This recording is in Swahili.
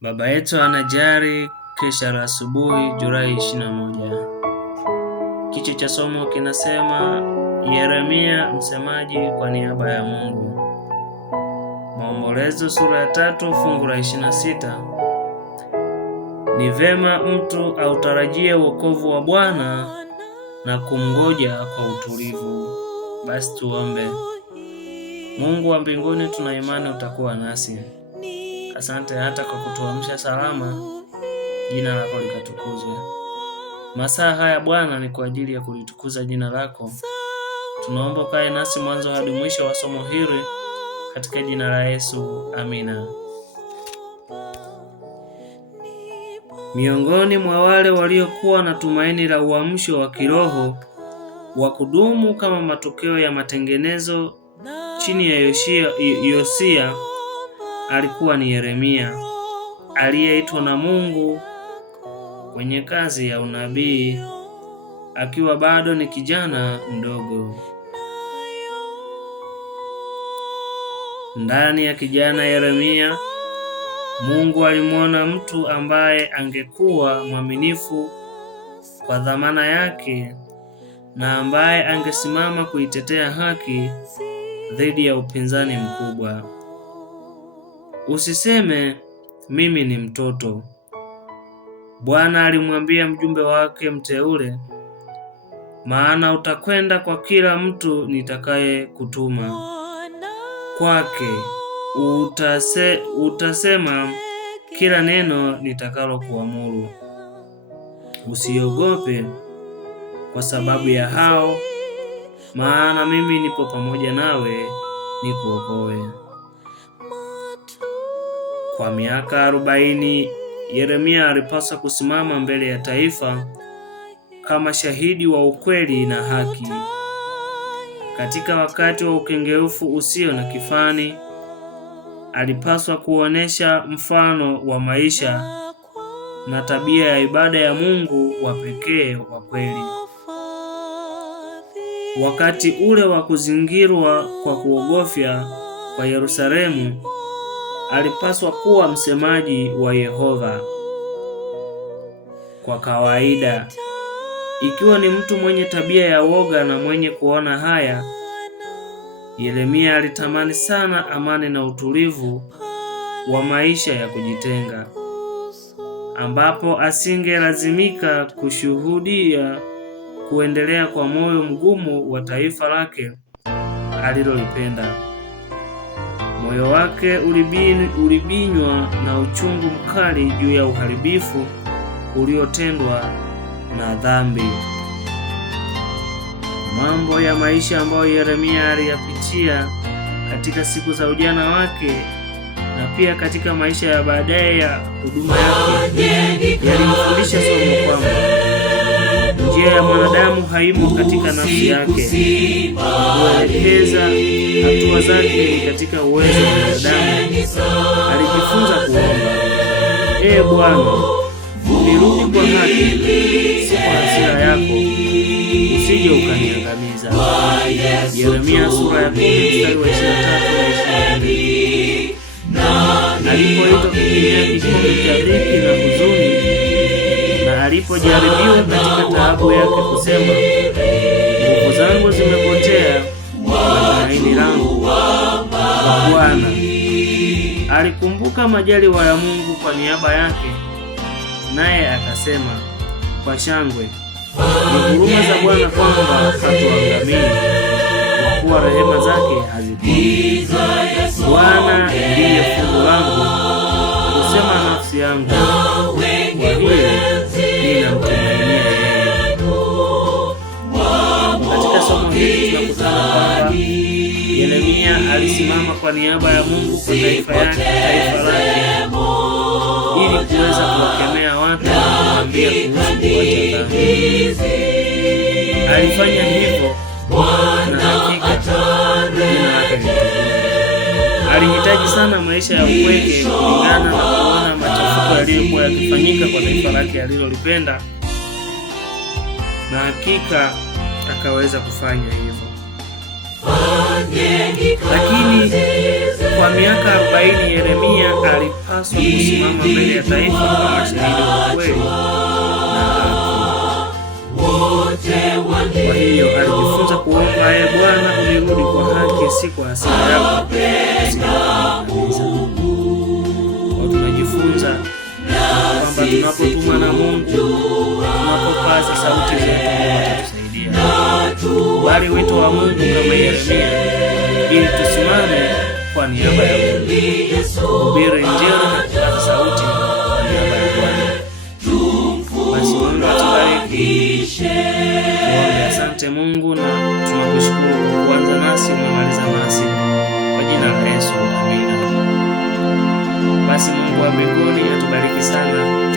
Baba yetu anajali, kesha la asubuhi, Julai 21. Kichwa cha somo kinasema Yeremia msemaji kwa niaba ya Mungu. Maombolezo sura ya 3 fungu la 26. Ni vema mtu autarajie wokovu wa Bwana na kumngoja kwa utulivu. Basi tuombe. Mungu wa mbinguni, tuna imani utakuwa nasi. Asante hata kwa kutuamsha salama, jina lako likatukuzwe. Masaa haya Bwana ni kwa ajili ya kulitukuza jina lako. Tunaomba kae nasi mwanzo hadi mwisho wa somo hili, katika jina la Yesu, amina. Miongoni mwa wale waliokuwa na tumaini la uamsho wa kiroho wa kudumu kama matokeo ya matengenezo chini ya Yosia alikuwa ni Yeremia, aliyeitwa na Mungu kwenye kazi ya unabii akiwa bado ni kijana mdogo. Ndani ya kijana Yeremia, Mungu alimwona mtu ambaye angekuwa mwaminifu kwa dhamana yake na ambaye angesimama kuitetea haki dhidi ya upinzani mkubwa. Usiseme mimi ni mtoto, Bwana alimwambia mjumbe wake mteule, maana utakwenda kwa kila mtu nitakaye kutuma kwake, utasema kila neno nitakalo kuamuru. Usiogope kwa sababu ya hao, maana mimi nipo pamoja nawe nikuokoe. Kwa miaka 40 Yeremia alipaswa kusimama mbele ya taifa kama shahidi wa ukweli na haki. Katika wakati wa ukengeufu usio na kifani, alipaswa kuonesha mfano wa maisha na tabia ya ibada ya Mungu wa pekee wa kweli. Wakati ule wa kuzingirwa kwa kuogofya kwa Yerusalemu, alipaswa kuwa msemaji wa Yehova. Kwa kawaida, ikiwa ni mtu mwenye tabia ya woga na mwenye kuona haya, Yeremia alitamani sana amani na utulivu wa maisha ya kujitenga, ambapo asingelazimika kushuhudia kuendelea kwa moyo mgumu wa taifa lake alilolipenda. Moyo wake ulibinywa na uchungu mkali juu ya uharibifu uliotendwa na dhambi. Mambo ya maisha ambayo Yeremia aliyapitia katika siku za ujana wake na pia katika maisha ya baadaye ya huduma yake yalimfundisha somo kwamba njia ya mwanadamu haimo katika nafsi yake, kuelekeza hatua zake ni katika uwezo wa mwanadamu. Alijifunza kuomba, Ee Bwana, nirudi kwa haki, si kwa hasira yako, usije ukaniangamiza. Yeremia sura ya 10 mstari wa 23 na 24. Alipoitwa kukimbia kikombe cha dhiki na huzuni, na alipojaribiwa katika taabu yake kusema, nguvu zangu zimepotea, tumaini langu kwa Bwana, alikumbuka majaliwa ya Mungu kwa niaba yake, naye akasema kwa shangwe, ni huruma za Bwana kwamba hatuangamii, kwa kuwa rehema zake hazikomi. Bwana ndiye fungu langu, kusema nafsi yangu, kwa hiyo ninamtumainia yeye. Katika somo hili tunakutana kwamba Yeremia alisimama kwa niaba ya Mungu kwa taifa lake ili kuweza kuwakemea watu na kuambia kuhusu kuacha dhambi. Alifanya hivyo na hakika jina lake litukuzwe. Alihitaji sana maisha ya upweke kulingana na kuona machafuko yaliyokuwa yakifanyika kwa taifa lake alilolipenda, na hakika akaweza kufanya hivyo. Lakini kwa miaka 40 Yeremia alipaswa anapaswa kusimama mbele ya taifa kama shahidi wa kweli na haki. Kwa hiyo alijifunza kuomba, Bwana unirudi kwa haki, si kwa hasira yako. Tunajifunza kwamba tunapotumwa na Mungu, tunapopaza sauti zetu, atatusaidia. Bali wito wa Mungu kama Yeremia, ili tusimame kwa niaba ya Mungu, kuhubiri Injili na kupaza sauti kwa niaba ya Bwana. Basi Mungu atubariki. Tuombe. Asante Mungu na tunakushukuru kwa kuanza nasi, umemaliza nasi, kwa jina la Yesu, amina. Basi Mungu wa mbinguni atubariki sana.